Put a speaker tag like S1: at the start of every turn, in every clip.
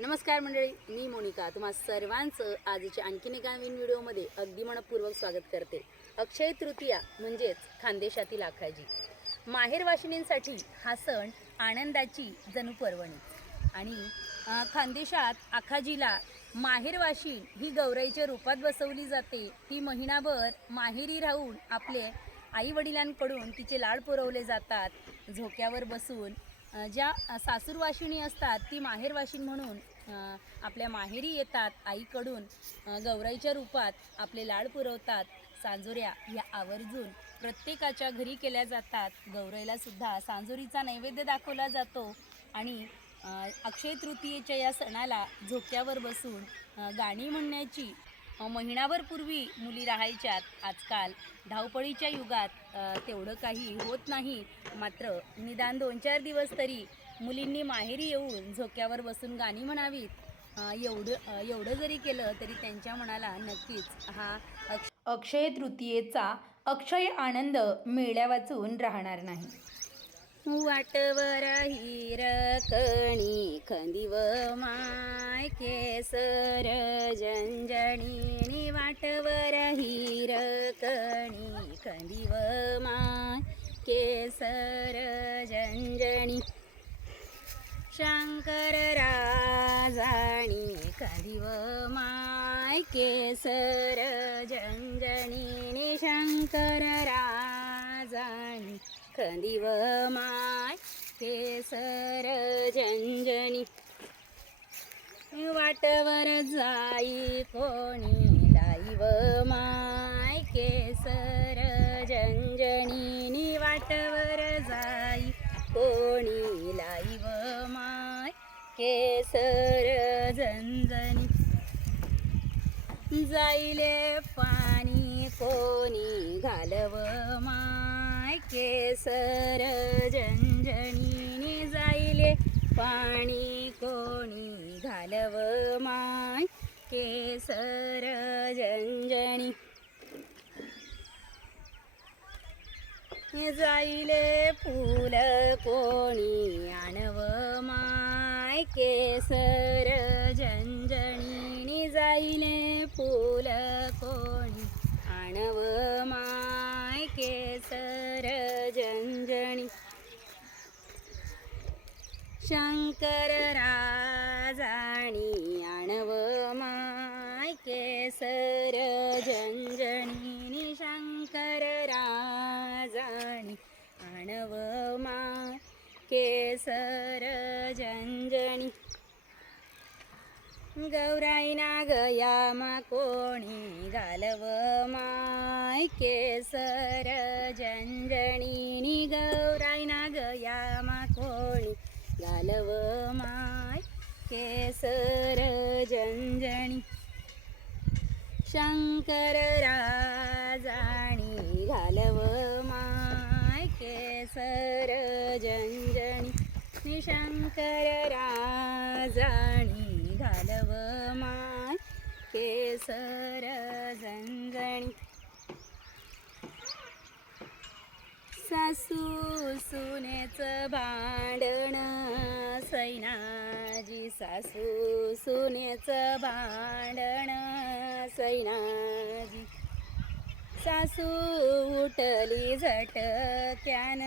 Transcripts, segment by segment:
S1: नमस्कार मंडळी मी मोनिका. तुम्हा सर्वांचं आजच्या आणखीन एका नवीन व्हिडिओमध्ये अगदी मनपूर्वक स्वागत करते. अक्षय तृतीया म्हणजेच खानदेशातील आखाजी. माहेर वाशिनींसाठी हा सण आनंदाची जणू पर्वणी. आणि खानदेशात आखाजीला माहेर वाशिन ही गौराईच्या रूपात बसवली जाते. ती महिनाभर माहेरी राहून आपले आईवडिलांकडून तिचे लाड पुरवले जातात. झोक्यावर बसून ज्या सासूरवाशिणी असतात ती माहेरवाशिन म्हणून आपल्या माहेरी येतात आईकडून गौराईच्या रूपात आपले लाड पुरवतात. सांजोऱ्या या आवर्जून प्रत्येकाच्या घरी केल्या जातात. गौराईला सुद्धा सांजोरीचा नैवेद्य दाखवला जातो आणि अक्षय तृतीयेच्या या सणाला झोक्यावर बसून गाणी म्हणण्याची अ, महिनाभर पूर्वी मुली राहायच्यात. आजकाल धावपळीच्या युगात तेवढं काही होत नाही. मात्र निदान दोन चार दिवस तरी मुलींनी माहेरी येऊन झोक्यावर बसून गाणी म्हणावीत. एवढं एवढं जरी केलं तरी त्यांच्या मनाला नक्कीच हा अक्ष अक्षय तृतीयेचा अक्षय आनंद मिळल्या वाचून राहणार नाही. वाटवर हिरकणी खंदिव माय केसर जंजणी वाटवर हिरकणी खंदिव माय केसर जंजणी शंकर राजाणी खंदिव माय केसर जंजणी शंकर राजाणी खंदिव माय केसर जंजणी वाटवर जाई कोणी लाईव माय केसर वाटवर जाई कोणी लाईव माय केसर जंजणी जाईले पाणी कोणी घालव माय केसर जंजणी जाईले पाणी कोणी घालव माय केसर जंजणी जाईले फुल कोणी आणव माय केसर झंझणी जाईले फुल कोणी आणव माय केसर झंझणी शंकर राजाणी आणव माय केसर झंझणी केसर झंझणी गौराईना गया मा कोणी घालव माय केसर झंझणी गौराईना गया मा कोणी घालव माय केसर झंझणी शंकर राजाणी घालव माय केसर झंझणी शंकर राजाणी घालव माय केसर झंझणी. सासू सुनेचं भांडण सैनाजी सासू सुनेचं भांडण सैनाजी सासू उठली झटक्यान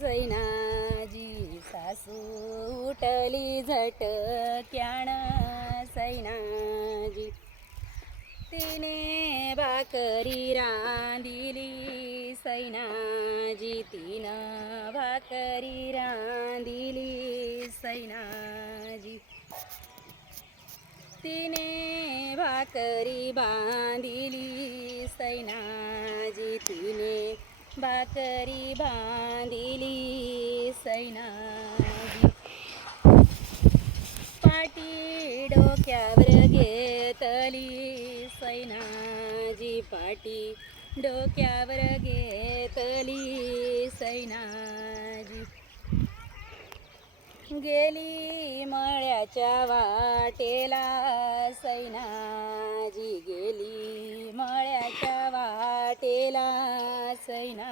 S1: सैनाजी सासू उठली झटक्यान सैनाजी. तिने भाकरी रांदिली सैनाजी. तिनं भाकरी रांदिली सैनाजी. तिने भाकरी बांधिली सैनाजी. तिने भाकरी बांधिली सैना डोक्यावर घेतली सैनाजी. गेली मळ्याच्या वाटेला सैनाजी. गेली मळ्याच्या वाटेला सैना